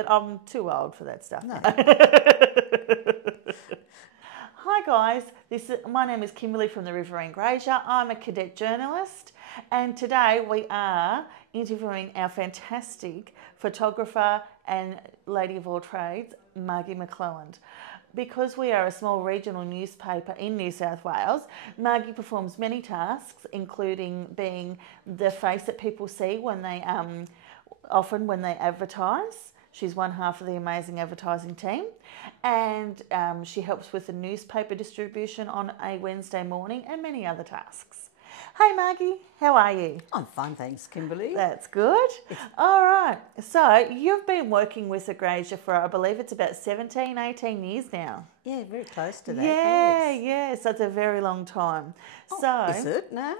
but I'm too old for that stuff. No. Hi guys, my name is Kimberly from the Riverine Grazier. I'm a cadet journalist, and today we are interviewing our fantastic photographer and lady of all trades, Margie McClelland. Because we are a small regional newspaper in New South Wales, Margie performs many tasks, including being the face that people see when they often when they advertise. She's one half of the amazing advertising team, and she helps with the newspaper distribution on a Wednesday morning and many other tasks. Hey Margie, how are you? I'm fine, thanks, Kimberly. That's good. All right. So you've been working with the Grazier for, I believe it's about 17, 18 years now. Yeah, very close to that. Yeah, yes. yeah. So it's a very long time. Is it? No?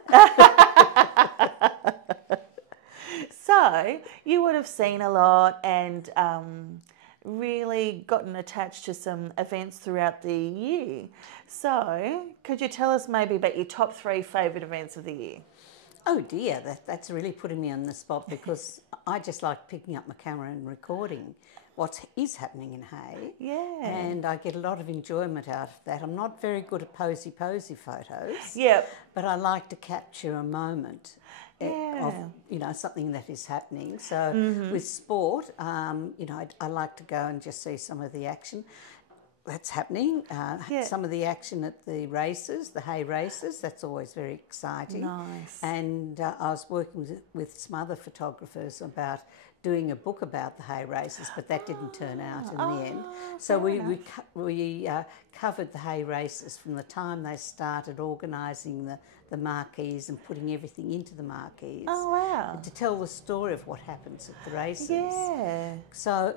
So you would have seen a lot and really gotten attached to some events throughout the year. So could you tell us maybe about your top 3 favourite events of the year? Oh dear, that's really putting me on the spot because I just like picking up my camera and recording what is happening in Hay. Yeah. And I get a lot of enjoyment out of that. I'm not very good at posy photos. Yep. But I like to capture a moment. Of something that is happening. So with sport, I like to go and just see some of the action that's happening. Some of the action at the races, the hay races, that's always very exciting. Nice. And I was working with some other photographers about doing a book about the hay races, but that didn't turn out in the end. So we covered the hay races from the time they started organising the marquees and putting everything into the marquees. Oh, wow. To tell the story of what happens at the races. Yeah. So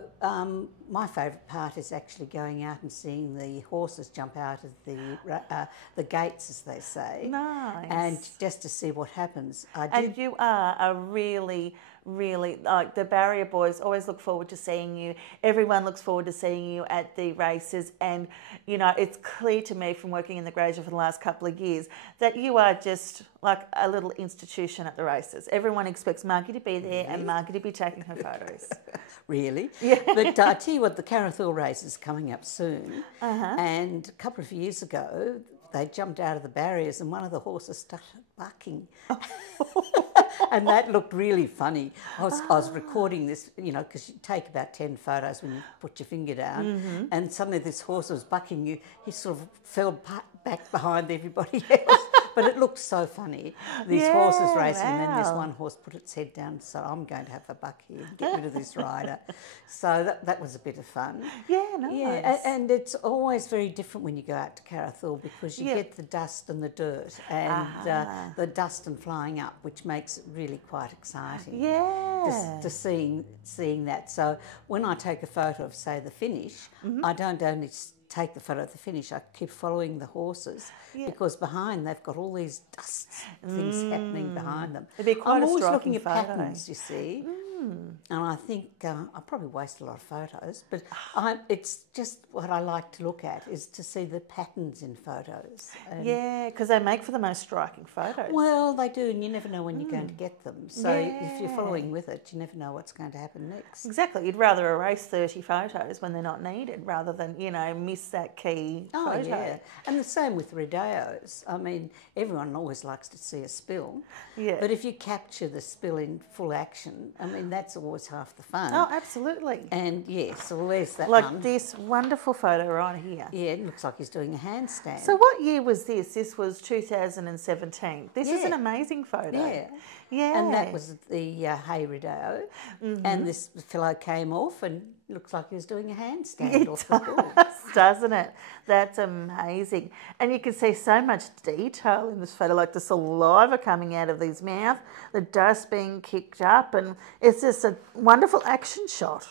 my favourite part is actually going out and seeing the horses jump out of the gates, as they say. Nice. And just to see what happens. And you are a really, like the barrier boys always look forward to seeing you. Everyone looks forward to seeing you at the races. And, it's clear to me from working in the Grazier for the last couple of years that you are just like a little institution at the races. Everyone expects Margie to be there and Margie to be taking her photos. Really? Yeah. But I tell you what, the Carrathool race is coming up soon. And a couple of years ago, they jumped out of the barriers and one of the horses started barking. And that looked really funny. I was recording this, because you take about 10 photos when you put your finger down, and suddenly this horse was bucking. He sort of fell back behind everybody else. But it looked so funny. These horses racing, and then this one horse put its head down, so I'm going to have a buck here, get rid of this rider. So that was a bit of fun. Yeah, nice. Yeah, and it's always very different when you go out to Carrathool because you get the dust and the dirt and the dust and flying up, which makes it really quite exciting. Yeah. To seeing that. So when I take a photo of, say, the finish, I don't only take the photo of the finish, I keep following the horses because behind they've got all these dust things happening behind them. It'd be quite I'm a always striking looking at photo. patterns, you see. And I think I probably waste a lot of photos, but it's just what I like to look at is to see the patterns in photos. And because they make for the most striking photos. well, they do, and you never know when you're going to get them. So if you're following with it, you never know what's going to happen next. Exactly. You'd rather erase 30 photos when they're not needed rather than, miss that key photo. Yeah. And the same with rodeos. I mean, everyone always likes to see a spill. Yeah. But if you capture the spill in full action, I mean, that's always half the fun. Oh, absolutely. And so there's that Like one. this wonderful photo right here. Yeah, it looks like he's doing a handstand. So what year was this? This was 2017. This is an Yeah. amazing photo. Yeah. Yeah. And that was the hay rodeo. And this fellow came off and looks like he was doing a handstand off the bull. Doesn't it? That's amazing. And you can see so much detail in this photo, like the saliva coming out of his mouth, the dust being kicked up, and it's just a wonderful action shot.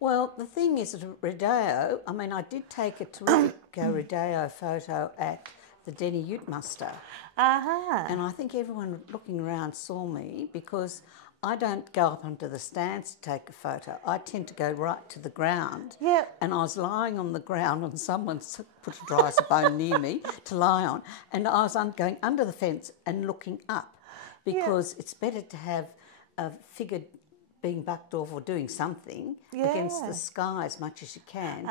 Well, the thing is, at a rodeo, I mean, I did take a terrific rodeo photo at the Denny Ute Muster. And I think everyone looking around saw me because I don't go up onto the stands to take a photo. I tend to go right to the ground. Yeah. And I was lying on the ground and someone put a dry bone near me to lie on. And I was going under the fence and looking up because it's better to have a figured being bucked off or doing something against the sky as much as you can,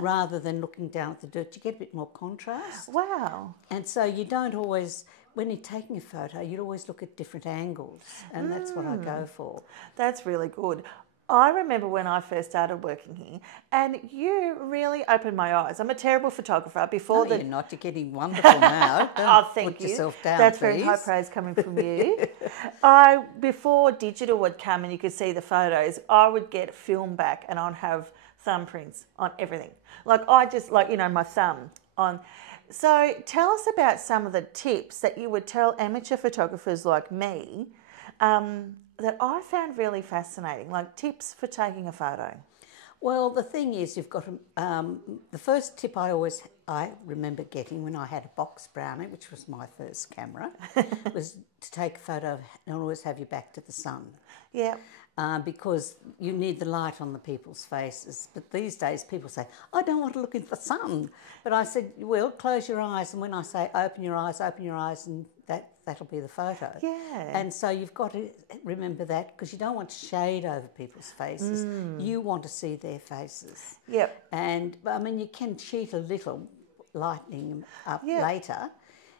rather than looking down at the dirt. You get a bit more contrast. Wow. And so you don't always, when you're taking a photo, you'd always look at different angles, and that's what I go for. That's really good. I remember when I first started working here, and you really opened my eyes. I'm a terrible photographer. Before You're not. You're getting wonderful now. Don't thank put you. yourself down, That's please. very high praise coming from you. Before digital would come and you could see the photos, I would get film back and I'd have thumbprints on everything. Like I just my thumb on. So tell us about some of the tips that you would tell amateur photographers like me. That I found really fascinating, like tips for taking a photo. Well, the thing is, you've got to, the first tip I remember getting when I had a box brownie, which was my first camera, was to take a photo and always have your back to the sun. Yeah. Because you need the light on the people's faces. But these days people say, I don't want to look into the sun. But I said, well, close your eyes. And when I say open your eyes, and that'll be the photo. Yeah. And so you've got to remember that, because you don't want shade over people's faces. You want to see their faces. Yep. And, I mean, you can cheat a little, lightening them up later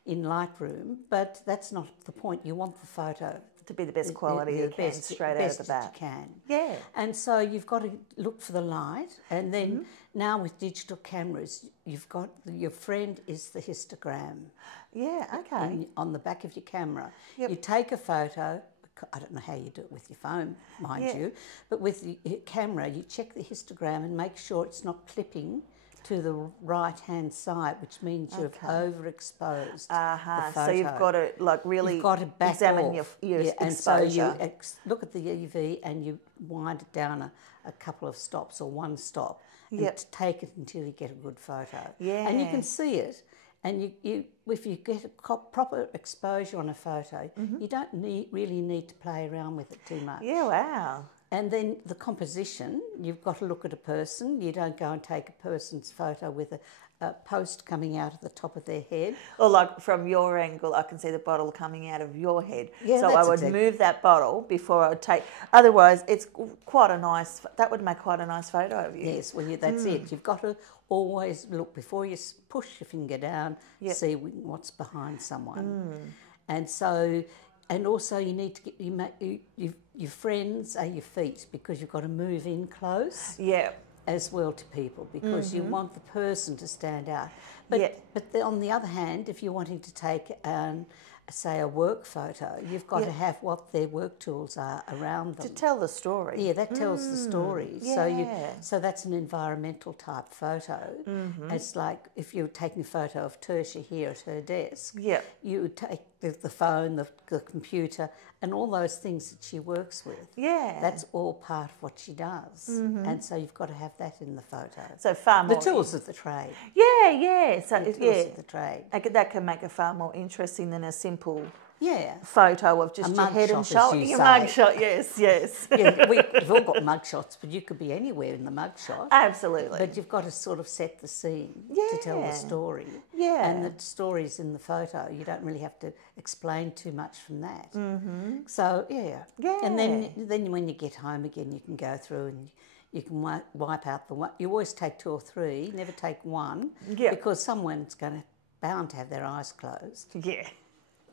in Lightroom, but that's not the point. You want the photo to be the best quality you can, straight out of the back. You can. Yeah. And so you've got to look for the light, and then now with digital cameras, you've got your friend is the histogram. Yeah. Okay. On the back of your camera, Yep. you take a photo. I don't know how you do it with your phone, mind you, but with your camera, you check the histogram and make sure it's not clipping to the right-hand side, which means you've overexposed the photo. So you've got to really examine your exposure. And so you look at the UV and you wind it down a couple of stops or one stop and take it until you get a good photo. Yeah. And you can see it. And if you get a proper exposure on a photo, you don't really need to play around with it too much. Yeah, wow. And then the composition, you've got to look at a person. You don't go and take a person's photo with a post coming out of the top of their head. Or like from your angle, I can see the bottle coming out of your head. Yeah, so I would move that bottle before I would take. Otherwise, it's quite a nice. That would make quite a nice photo of you. Yes, well, that's it. You've got to always look before you push your finger down. See what's behind someone, and so. And also you need to get your friends are your feet, because you've got to move in close as well to people, because you want the person to stand out. But on the other hand, if you're wanting to take say a work photo, you've got to have what their work tools are around them. To tell the story. Yeah, that tells the story. Yeah. So that's an environmental type photo. It's like if you're taking a photo of Tertia here at her desk, you would take the phone, the computer, and all those things that she works with. Yeah. That's all part of what she does. And so you've got to have that in the photo. So far more. The tools of the trade. Yeah. So the tools of the trade. That can make it far more interesting than a simple photo of just a your head and mugshot, shoulders. Your mugshot, yes. We've all got mugshots, but you could be anywhere in the mugshot. Absolutely. But you've got to sort of set the scene to tell the story. Yeah. And the story's in the photo. You don't really have to explain too much from that. So, yeah. And then when you get home again, you can go through and you can wipe out the one. You always take 2 or 3, never take one, because someone's bound to have their eyes closed. Yeah.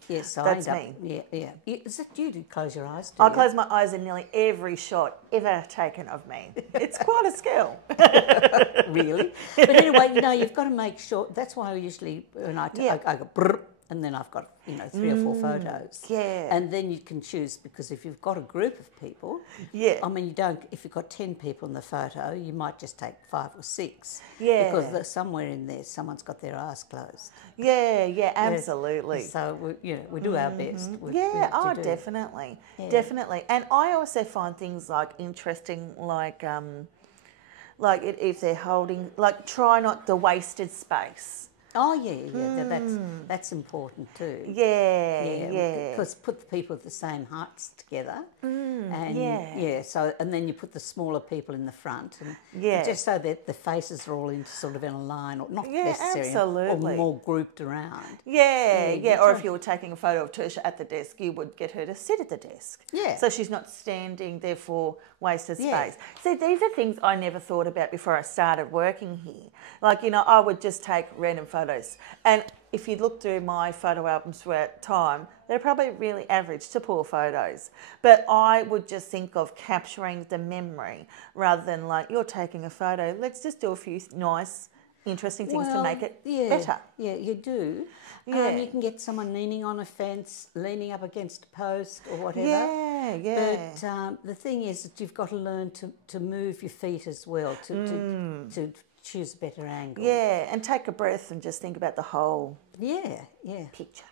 Yes, so that's me. Yeah. Is it you to close your eyes? I close my eyes in nearly every shot ever taken of me. It's quite a skill. Really? But anyway, you've got to make sure. That's why I usually, when I go brrr, and then I've got 3 or 4 photos. Yeah. And then you can choose, because if you've got a group of people, I mean, if you've got 10 people in the photo, you might just take 5 or 6. Yeah. Because somewhere in there, someone's got their eyes closed. Yeah, absolutely. So we do our best. Definitely. Yeah. Definitely. And I also find things like interesting, like if they're holding, like try not the wasted space. Oh yeah. That's important too. Yeah. Because put the people at the same heights together, and yeah. So and then you put the smaller people in the front, and Yeah. just so that the faces are all in sort of in a line, or not Yeah, necessarily, absolutely. or more grouped around. Yeah. Or if you were taking a photo of Tertia at the desk, you would get her to sit at the desk. Yeah. So she's not standing, therefore wasted Yeah. space. See, these are things I never thought about before I started working here. Like, I would just take random photos. And if you look through my photo albums throughout time, they're probably really average to poor photos. But I would just think of capturing the memory rather than like, you're taking a photo, let's just do a few nice, interesting things to make it better. Yeah, you do. Yeah. You can get someone leaning on a fence, leaning up against a post or whatever. Yeah. But the thing is that you've got to learn to move your feet as well, to choose a better angle. Yeah, and take a breath and just think about the whole picture.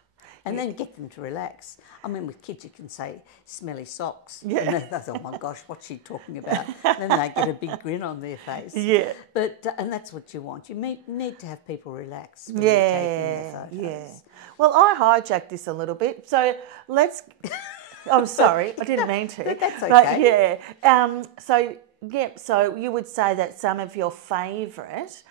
And then get them to relax. I mean, with kids, you can say smelly socks. Yeah. And they think, oh my gosh, what's she talking about? And then they get a big grin on their face. Yeah. But and that's what you want. You need to have people relax when you're taking the photos. Yeah. Well, I hijacked this a little bit, so let's. I'm sorry, I didn't mean to. That's But okay. so you would say that some of your favourite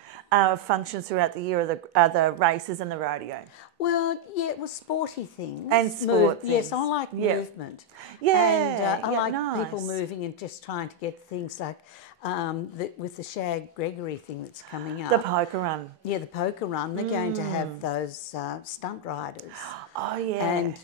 functions throughout the year are the races and the rodeo. Well, yeah, it was sporty things. And sport things. Yes, I like movement. Yeah, And I like nice. people moving and just trying to get things like with the Shag Gregory thing that's coming up. The poker run. Yeah, the poker run. They're going to have those stunt riders. Oh, yeah. And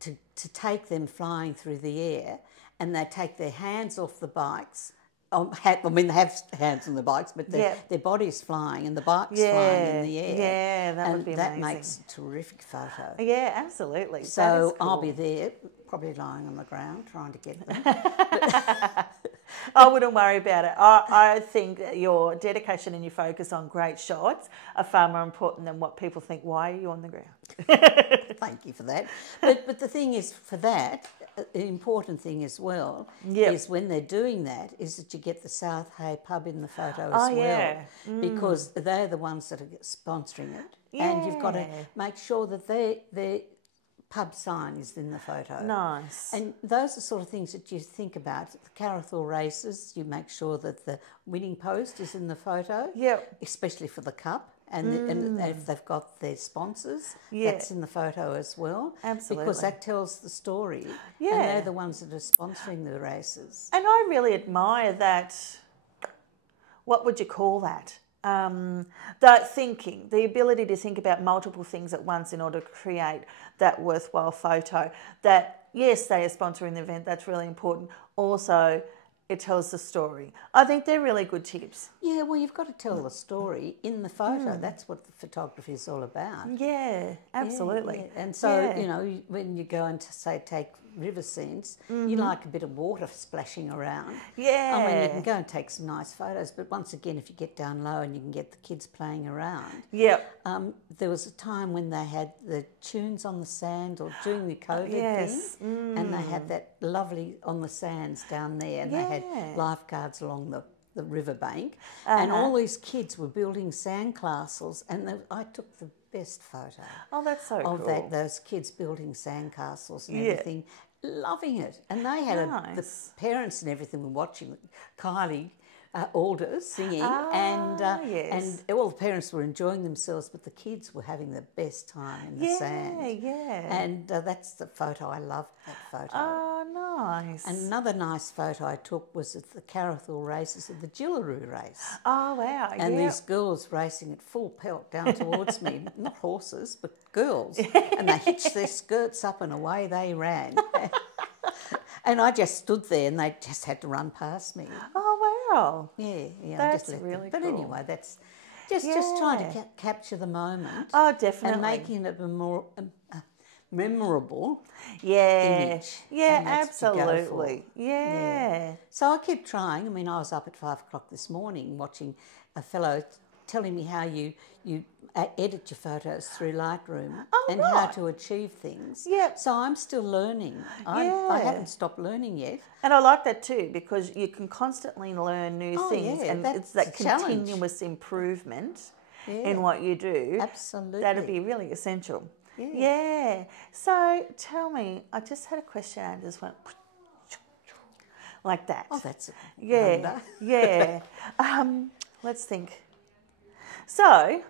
to take them flying through the air, and they take their hands off the bikes. They have hands on the bikes, but their body's flying and the bike's flying in the air. Yeah, that would be amazing. And that makes a terrific photo. Yeah, absolutely. So I'll be there, probably lying on the ground, trying to get them. I wouldn't worry about it. I think that your dedication and your focus on great shots are far more important than what people think. Why are you on the ground? Thank you for that. But the thing is, for that, the important thing as well is when they're doing that is that you get the South Hay pub in the photo as well. Because they're the ones that are sponsoring it. Yeah. And you've got to make sure that their pub sign is in the photo. Nice. And those are sort of things that you think about. The Carrathool races, you make sure that the winning post is in the photo. Yep. Especially for the cup. And if they've got their sponsors, that's in the photo as well. Absolutely. Because that tells the story. Yeah. And they're the ones that are sponsoring the races. And I really admire that, what would you call that? That thinking, the ability to think about multiple things at once in order to create that worthwhile photo. That, yes, they are sponsoring the event, that's really important. Also, it tells the story. I think they're really good tips. Yeah, well, you've got to tell the story in the photo. That's what the photography is all about. Yeah, absolutely. Yeah. And so, when you go and say take river scenes, you like a bit of water splashing around. Yeah. I mean, you can go and take some nice photos, but once again, if you get down low and you can get the kids playing around. Yep. There was a time when they had the tunes on the sand, or during the COVID thing, and they had that lovely on the sands down there, and they had lifeguards along the riverbank, and all these kids were building sandcastles, and I took the best photo. Oh, that's so of cool. those kids building sandcastles and everything, loving it. And they had the parents and everything were watching Kylie Alders singing, and all the parents were enjoying themselves, but the kids were having the best time in the sand. Yeah. And that's the photo. I loved that photo. Oh, nice. And another nice photo I took was at the Carrathool races, at the Jillaroo race. Oh, wow. And these girls racing at full pelt down towards me, not horses, but girls. And they hitched their skirts up and away they ran. And I just stood there and they just had to run past me. Oh, wow. Yeah. That's I just really But cool. anyway, that's just trying to capture the moment. Oh, definitely. And making it a more memorable image. Yeah, and that's what you go absolutely. for. Yeah. So I kept trying. I mean, I was up at 5 o'clock this morning watching a fellow telling me how you edit your photos through Lightroom and how to achieve things. Yep. So I'm still learning. I haven't stopped learning yet. And I like that too, because you can constantly learn new things, and that's it's that a challenge. continuous improvement. in what you do. Absolutely. That'd be really essential. Yeah. Yeah. So tell me, I just had a question and just went like that. Oh, that's yeah, yeah. Let's think. So,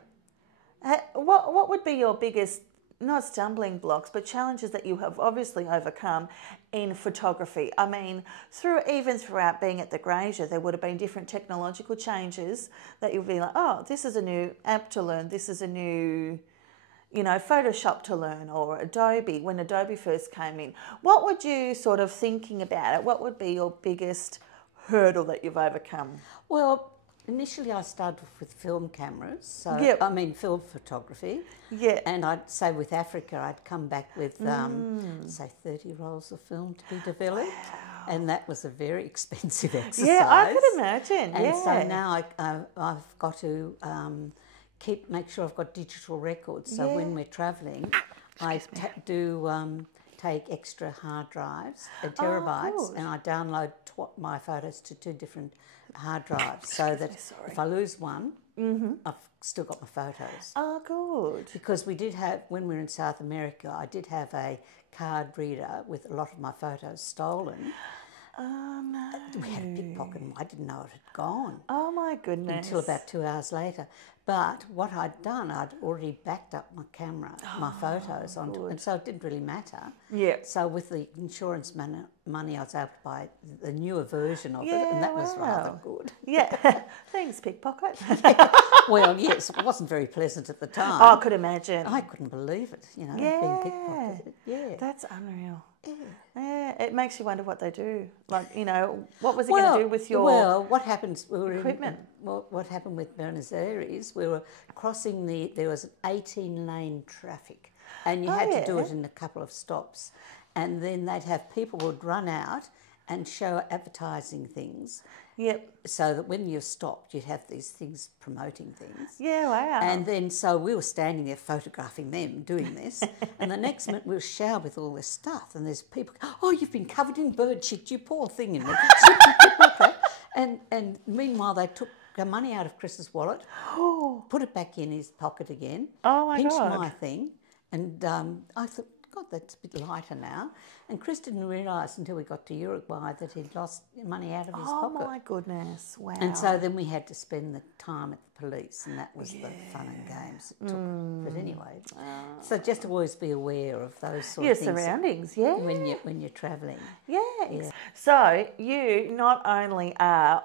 what would be your biggest, not stumbling blocks, but challenges that you have obviously overcome in photography? I mean, throughout being at the Grazier, there would have been different technological changes that you'll be like, oh, this is a new app to learn. This is a new, Photoshop to learn, or Adobe, when Adobe first came in. What would you sort of thinking about it? What would be your biggest hurdle that you've overcome? Well, initially I started off with film cameras, so Yep. I mean film photography. Yeah. And I'd say with Africa, I'd come back with, say, 30 rolls of film to be developed. Wow. And that was a very expensive exercise. Yeah, I could imagine, and so now I've got to make sure I've got digital records. So when we're travelling, I take extra hard drives, terabytes, and I download my photos to 2 different hard drives, so that if I lose one, I've still got my photos. Oh, good. Because we did have, when we were in South America, I did have a card reader with a lot of my photos stolen. Oh, no. We had a pickpocket and I didn't know it had gone. Oh, my goodness. Until about 2 hours later. But what I'd done, I'd already backed up my camera, my photos onto it, and so it didn't really matter. Yeah. So with the insurance money, I was able to buy the newer version of it, and that was rather good. Yeah. Thanks, pickpocket. Well, yes, it wasn't very pleasant at the time. Oh, I could imagine. I couldn't believe it, being pickpocketed. Yeah. That's unreal. Yeah, it makes you wonder what they do. Like, what was it going to do with your what happens? equipment? What happened with Buenos Aires? We were crossing there was an 18-lane traffic, and you had to do it in a couple of stops, and then they'd have people would run out and show advertising things. Yep. So that when you stopped, you'd have these things promoting things. Yeah, wow. And then so we were standing there photographing them doing this, and the next minute we were showered with all this stuff, and there's people, oh, you've been covered in bird shit, you poor thing. And meanwhile they took the money out of Chris's wallet, put it back in his pocket again, pinched my thing, and I thought, God, that's a bit lighter now. And Chris didn't realise until we got to Uruguay that he'd lost money out of his pocket. Oh, my goodness. Wow. And so then we had to spend the time at the police, and that was the fun and games it took. But anyway, so just always be aware of those sort of things. Your surroundings, yeah. When you're travelling. Yeah. So you not only are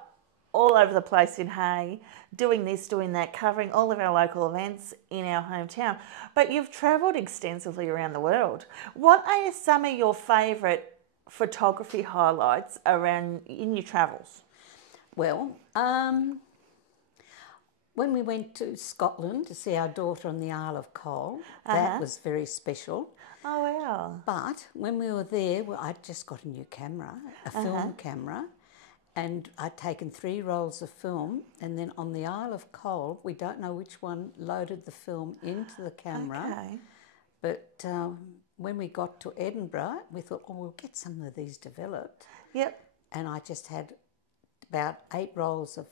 all over the place in Hay, doing this, doing that, covering all of our local events in our hometown, but you've travelled extensively around the world. What are some of your favourite photography highlights in your travels? Well, when we went to Scotland to see our daughter on the Isle of Coll, that was very special. Oh, wow. But when we were there, I'd just got a new camera, a film camera, and I'd taken 3 rolls of film, and then on the Isle of Coll, we don't know which one loaded the film into the camera. Okay. But when we got to Edinburgh, we thought, oh, we'll get some of these developed. Yep. And I just had about 8 rolls of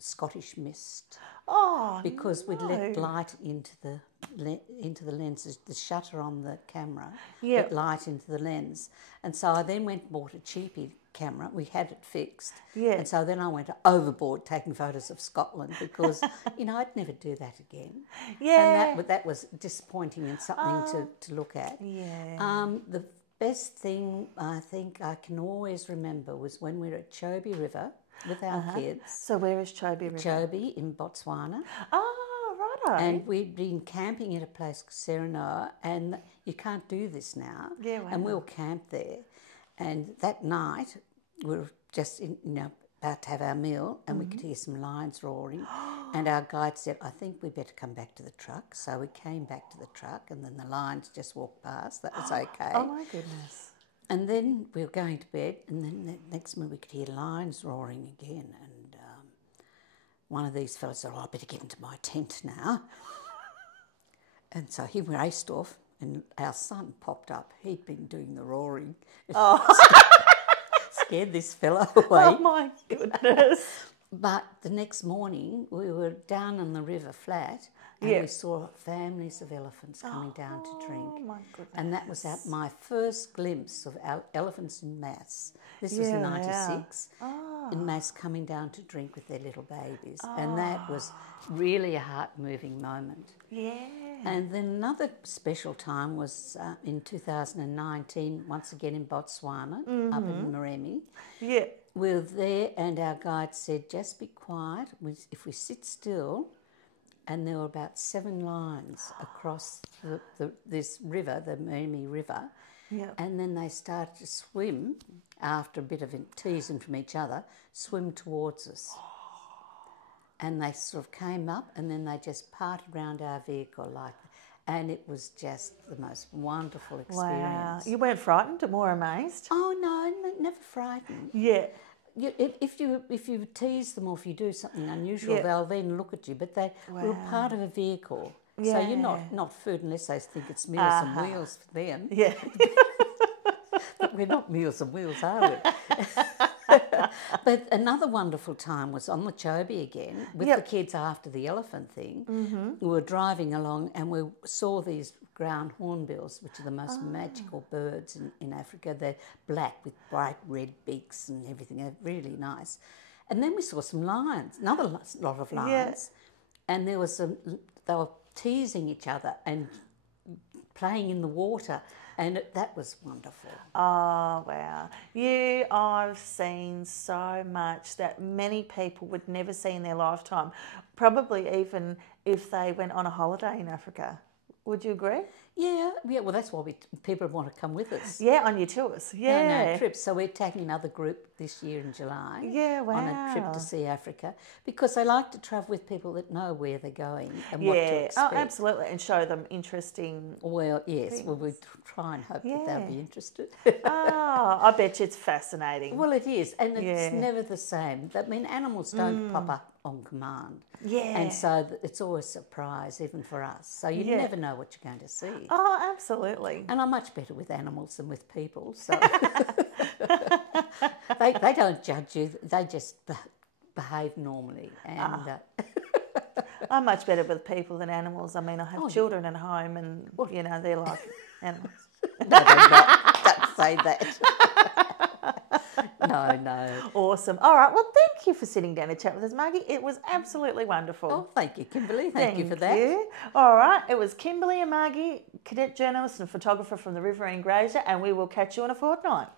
Scottish mist. Oh, because we'd let light into the lenses, the shutter on the camera, let light into the lens. And so I then went and bought a cheapie camera. We had it fixed. Yeah. And so then I went overboard taking photos of Scotland because, I'd never do that again. Yeah. And that was disappointing and something to look at. Yeah. The best thing I think I can always remember was when we were at Chobe River with our kids. So where is Chobe River? Chobe in Botswana. Oh, righto. And we'd been camping at a place called Serenoa, and you can't do this now. Yeah, wow. And we all camped there. And that night, we were just about to have our meal, and we could hear some lions roaring. And our guide said, I think we better come back to the truck. So we came back to the truck, and then the lions just walked past. That was okay. Oh, my goodness. And then we were going to bed, and then the next minute we could hear lions roaring again. And one of these fellows said, I better get into my tent now. And so he raced off, and our son popped up. He'd been doing the roaring. Scared this fellow away. Oh, my goodness. But the next morning, we were down on the river flat, and we saw families of elephants coming down to drink. Oh my goodness. And that was my first glimpse of elephants in mass. This was in '96, in mass coming down to drink with their little babies. And that was really a heart-moving moment. Yeah. And then another special time was in 2019, once again in Botswana, up in Moremi. Yeah. We were there and our guide said, just be quiet. If we sit still, and there were about 7 lions across this river, the Moremi River, and then they started to swim, after a bit of teasing from each other, swim towards us. And they sort of came up and then they just parted around our vehicle like that. And it was just the most wonderful experience. Wow. You weren't frightened or more amazed? Oh, no, never frightened. Yeah. If you tease them or if you do something unusual, they'll then look at you. But they were part of a vehicle. So you're not food unless they think it's Meals and Wheels for them. Yeah. But we're not Meals and Wheels, are we? But another wonderful time was on the Chobe again with the kids after the elephant thing. We were driving along and we saw these ground hornbills, which are the most magical birds in Africa. They're black with bright red beaks and everything. They're really nice. And then we saw some lions, another lot of lions. And there was they were teasing each other and playing in the water. And that was wonderful. Oh, wow. I've seen so much that many people would never see in their lifetime, probably even if they went on a holiday in Africa. Would you agree? Yeah. Well, that's why people want to come with us. Yeah, on your tours. Yeah. On our trips. So we're taking another group this year in July. Yeah, wow. On a trip to see Africa because they like to travel with people that know where they're going and what to expect. Oh, absolutely, and show them interesting. Well, yes. Well, we try and hope that they'll be interested. Oh, I bet you it's fascinating. Well, it is, and it's never the same. I mean, animals don't pop up on command. Yeah. And so it's always a surprise, even for us. So you never know what you're going to see. Oh, absolutely. And I'm much better with animals than with people. So they don't judge you. They just behave normally. And I'm much better with people than animals. I mean, I have children at home and, they're like animals. No, they're not. Don't say that. No. Awesome. All right. Well, thank you for sitting down to chat with us, Margie. It was absolutely wonderful. Oh, thank you, Kimberly. Thank you for that. All right. It was Kimberly and Margie, cadet journalist and photographer from the Riverine Grazier, and we will catch you in a fortnight.